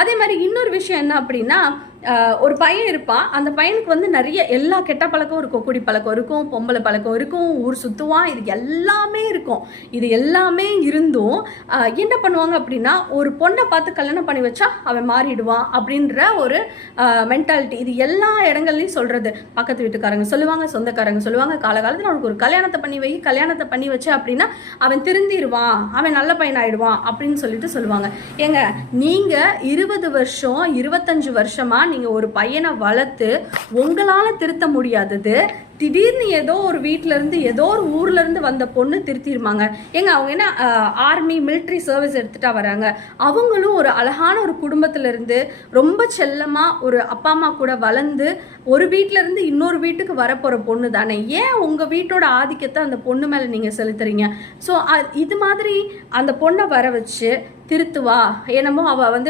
அதே மாதிரி இன்னொரு விஷயம் என்ன அப்படின்னா, ஒரு பையன் இருப்பான். அந்த பையனுக்கு வந்து நிறைய எல்லா கெட்ட பழக்கம் இருக்கும். குடி பழக்கம் இருக்கும், பொம்பளை பழக்கம் இருக்கும், ஊர் சுற்றுவான், இது எல்லாமே இருக்கும். இது எல்லாமே இருந்தும் என்ன பண்ணுவாங்க அப்படின்னா, ஒரு பொண்ணை பார்த்து கல்யாணம் பண்ணி வச்சா அவன் மாறிடுவான் அப்படின்ற ஒரு மென்டாலிட்டி. இது எல்லா இடங்கள்லையும் சொல்கிறது. பக்கத்து வீட்டுக்காரங்க சொல்லுவாங்க, சொந்தக்காரங்க சொல்லுவாங்க, காலகாலத்தில் அவனுக்கு ஒரு கல்யாணத்தை பண்ணி வச்சு அப்படின்னா அவன் திருந்திடுவான், அவன் நல்ல பையன் ஆயிடுவான் அப்படின்னு சொல்லிட்டு சொல்லுவாங்க. ஏங்க, நீங்கள் 20 வருஷம் 25 வருஷமா நீங்கள் ஒரு பையனை வளர்த்து உங்களால் திருத்த முடியாதது திடீர்னு ஏதோ ஒரு வீட்டிலேருந்து ஏதோ ஒரு ஊர்லேருந்து வந்த பொண்ணு திருத்திடுமாங்க? ஏங்க, அவங்க என்ன ஆர்மி மிலிட்ரி சர்வீஸ் எடுத்துகிட்டா வராங்க? அவங்களும் ஒரு அழகான ஒரு குடும்பத்திலேருந்து ரொம்ப செல்லமாக ஒரு அப்பா அம்மா கூட வளர்ந்து ஒரு வீட்டிலேருந்து இன்னொரு வீட்டுக்கு வரப்போகிற பொண்ணு தானே. ஏன் உங்கள் வீட்டோட ஆதிக்கத்தை அந்த பொண்ணு மேலே நீங்கள் செலுத்துறீங்க? ஸோ இது மாதிரி அந்த பொண்ணை வர வச்சு திருத்துவா, என்னமோ அவள் வந்து